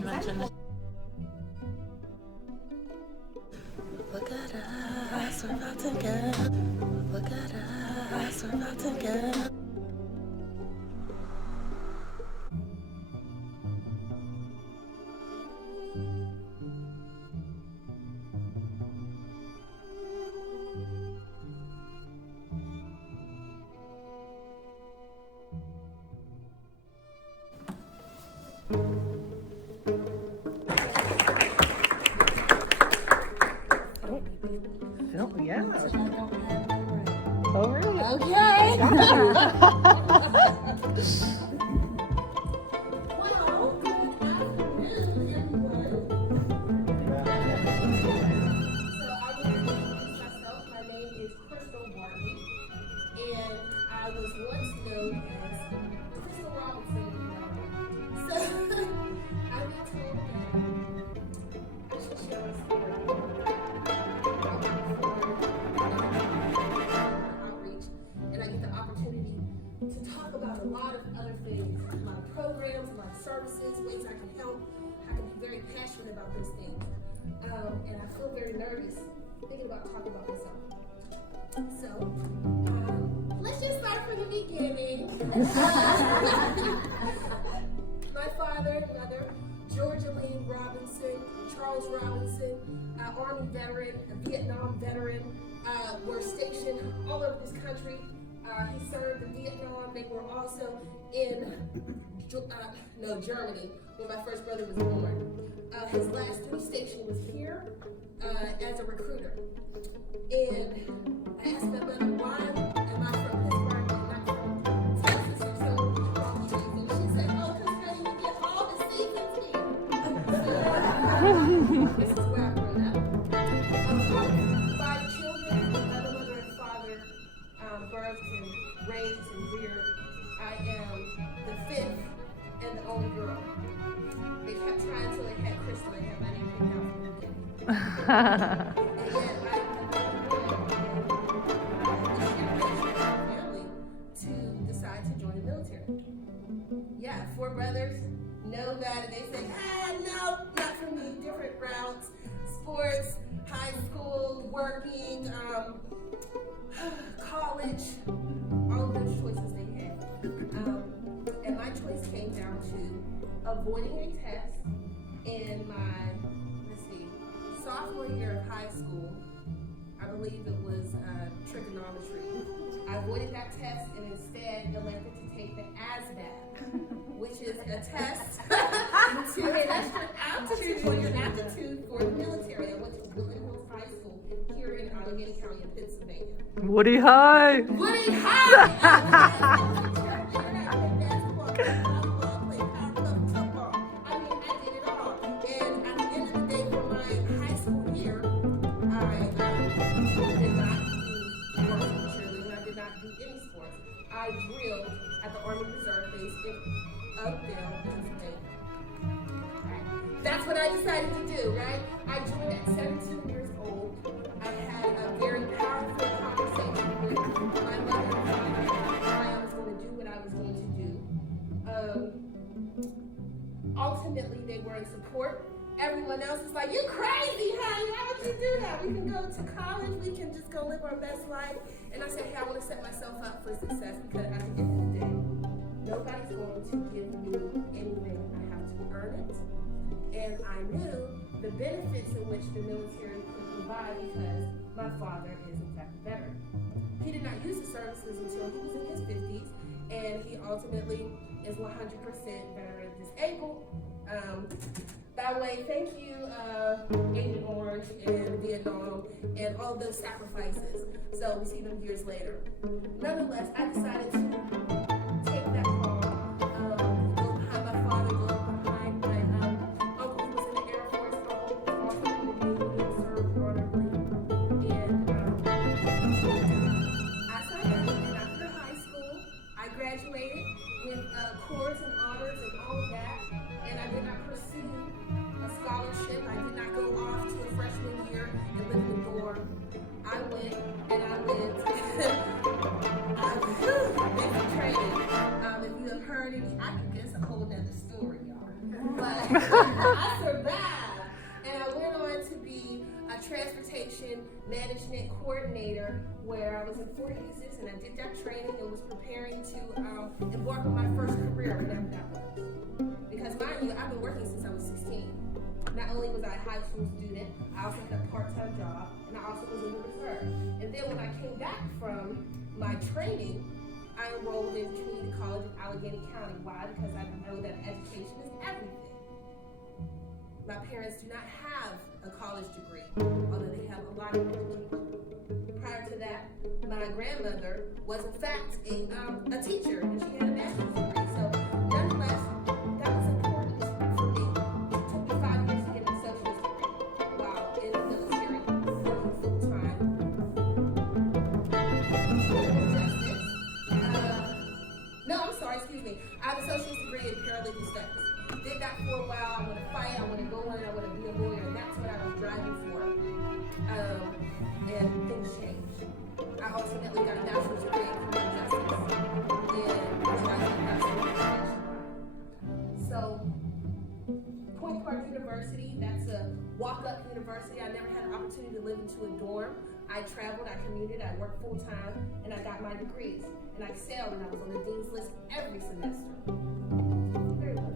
convention. Look at us, we're about to go. Look at us, we're about to go. Yeah. Oh, really? Okay. Kristal, and I was once known as Kristal Robinson. So I was told that I should share my story outreach, and I get the opportunity to talk about a lot of other things, a lot of programs, a lot of services, ways I can help. I can be very passionate about those things, and I feel very nervous thinking about talking about myself. So, let's just start from the beginning. My father and mother, Georgia Lee Robinson, Charles Robinson, Army veteran, a Vietnam veteran, were stationed all over this country. He served in Vietnam. They were also in Germany, where my first brother was born. His last duty station was here as a recruiter. And I asked my mother, why am I from Pittsburgh and not from Texas or so? And she said, oh, because honey, you get all the seasons here. So, this is where I've grown up. Five children, my mother and father birthed and raised and reared. I am the fifth and the only girl. They kept trying until they had Kristal and had my name picked out from the beginning. And yet, yeah, four brothers, know that, and they say, no, not for me, different routes, sports, high school, working, college, all of those choices they had. And my choice came down to avoiding a test in my, sophomore year of high school. I believe it was trigonometry. I avoided that test and instead elected to take the ASVAB, which is a test to test your aptitude for the military. I went to Woodland Hills High School here in Allegheny County in Pennsylvania. Woody High! Woody High! I drilled at the Army Reserve Base in Oakdale, Pennsylvania. Right. That's what I decided to do, right? I joined at 17 years old. I had a very powerful conversation with my mother and father about why I was going to do what I was going to do. Ultimately, they were in support. Everyone else is like, you crazy, honey, why would you do that? We can go to college, we can just go live our best life. And I said, hey, I want to set myself up for success because at the end of the day, nobody's going to give me anything. I have to earn it. And I knew the benefits in which the military could provide because my father is in fact a veteran. He did not use the services until he was in his 50s, and he ultimately is 100% veteran disabled. By the way, thank you, Agent Orange in Vietnam, and all those sacrifices. So we see them years later. Nonetheless, I decided to take that call, go behind my father, go behind my uncle who was in the Air Force, also in the Navy, and served honorably. And I signed up, and after high school, I graduated with corps and honors and all of that, and I did not pursue a scholarship. I did not go off to a freshman year and live in the dorm. I went and I lived basic training. I survived. And I went on to be a transportation management coordinator where I was in 4 uses and I did that training and was preparing to embark on my first career, whatever that was. Because mind you, I've been working since I was 16. Not only was I a high school student, I also had a part-time job, and I also was in the reserve. And then when I came back from my training, I enrolled in Community College of Allegheny County. Why? Because I know that education is everything. My parents do not have a college degree, although they have a lot of education. Prior to that, my grandmother was in fact a teacher, and she had a bachelor's degree. So nonetheless, that was important for me. It took me 5 years to get an associate's degree while in the military, working full-time. I have an associate's degree in paralegal studies. Did that for a while. I want to fight, I want to go in, I want to be a lawyer, and that's what I was driving for. And things changed. I ultimately got a bachelor's degree in criminal justice and realized that that's what I was. So, Point Park University, that's a walk-up university. I never had an opportunity to live into a dorm. I traveled, I commuted, I worked full-time, and I got my degrees. And I excelled, and I was on the dean's list every semester. Very well.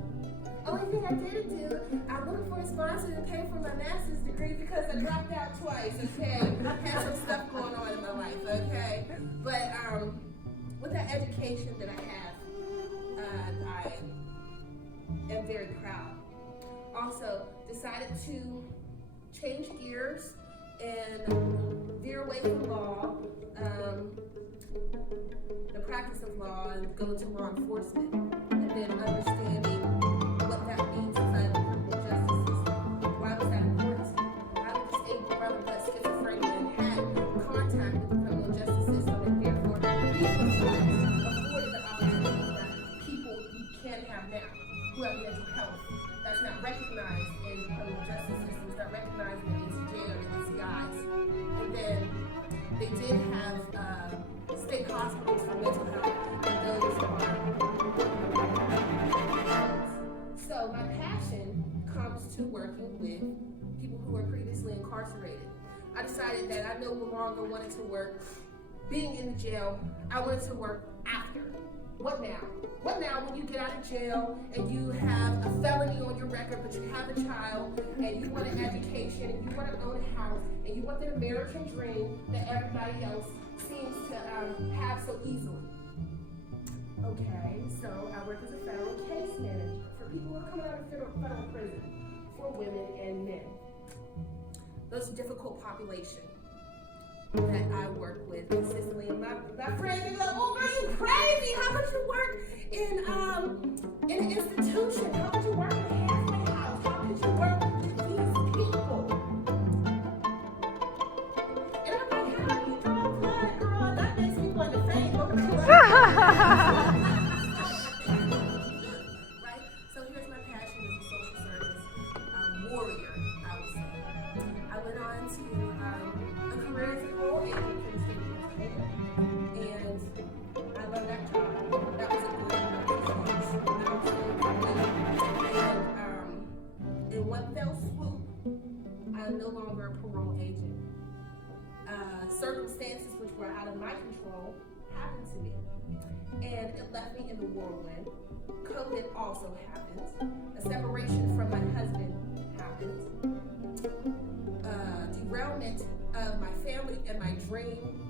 Only thing I didn't do, I looked for a sponsor to pay for my master's degree because I dropped out twice, okay? I had some stuff going on in my life, okay? But with that education that I have, I am very proud. Also, decided to change gears and veer away from law, the practice of law, and go into law enforcement, and then understanding what that means inside the criminal justice system. Why was that important to me? I'm a disabled brother with schizophrenia and had contact with the criminal justice system, and therefore afforded the opportunities that people can have now who have mental health. That's not recognized in criminal justice systems, not recognized in the ACJ or the ACIs. And then they did have state hospitals for mental health, and those are. So my passion comes to working with people who were previously incarcerated. I decided that I no longer wanted to work being in the jail. I wanted to work after. What now? What now when you get out of jail and you have a felony on your record, but you have a child and you want an education and you want to own a house and you want the American dream that everybody else seems to have so easily? Okay, so I work as a federal case manager for people who are coming out of federal prison, for women and men. Those are difficult population that I work with consistently. And my friends, they go, "Oh, are you crazy? How could you work in an institution? How could you work in a halfway house? How could you work with these people?" And I'm like, "How do you draw blood, girl?" That makes me want to faint. Right? So here's my passion as a social service warrior, I would say. I went on to a career as a parole agent for the state of Pennsylvania, and I love that job. That was a good and in one fell swoop, I'm no longer a parole agent. Circumstances which were out of my control happened to me, and it left me in the whirlwind. COVID also happened. A separation from my husband happened. Derailment of my family and my dream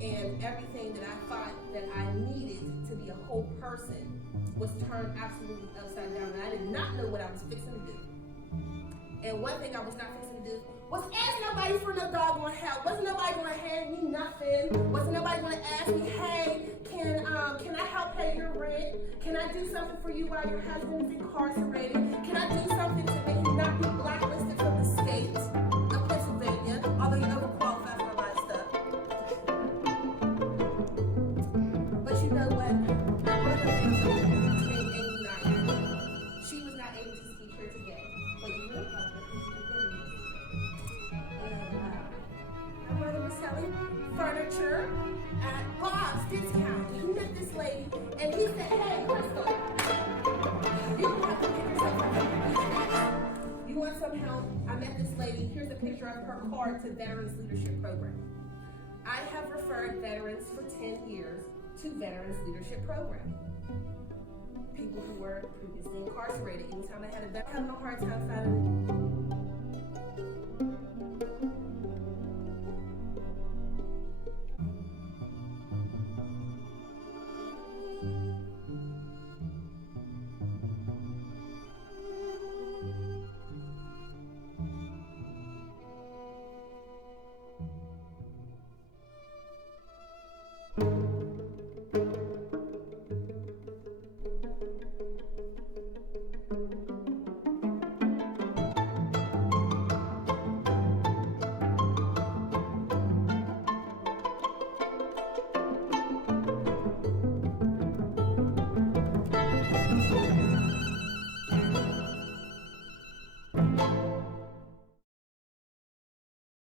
and everything that I thought that I needed to be a whole person was turned absolutely upside down, and I did not know what I was fixing to do. And one thing I was not fixing to do was ask nobody for no doggone help. Wasn't nobody going to hand me nothing. Wasn't nobody going to ask me, "Hey, can I help pay your rent? Can I do something for you while your husband is incarcerated? Can I do something to make you not be blacklisted from the state of Pennsylvania, although you overqualify for a lot of stuff?" But you know what? My brother named Amy Knight. She was not able to speak here today, but you will love her because she's very nice. And my brother was selling furniture at Bob's Discount. He met this lady, and he said, "Hey, Kristal, you don't have to pick yourself up from the beach want some help? I met this lady. Here's a picture of her card to Veterans Leadership Program. I have referred veterans for 10 years to Veterans Leadership Program. People who were previously incarcerated. Anytime I had a veteran having a hard time finding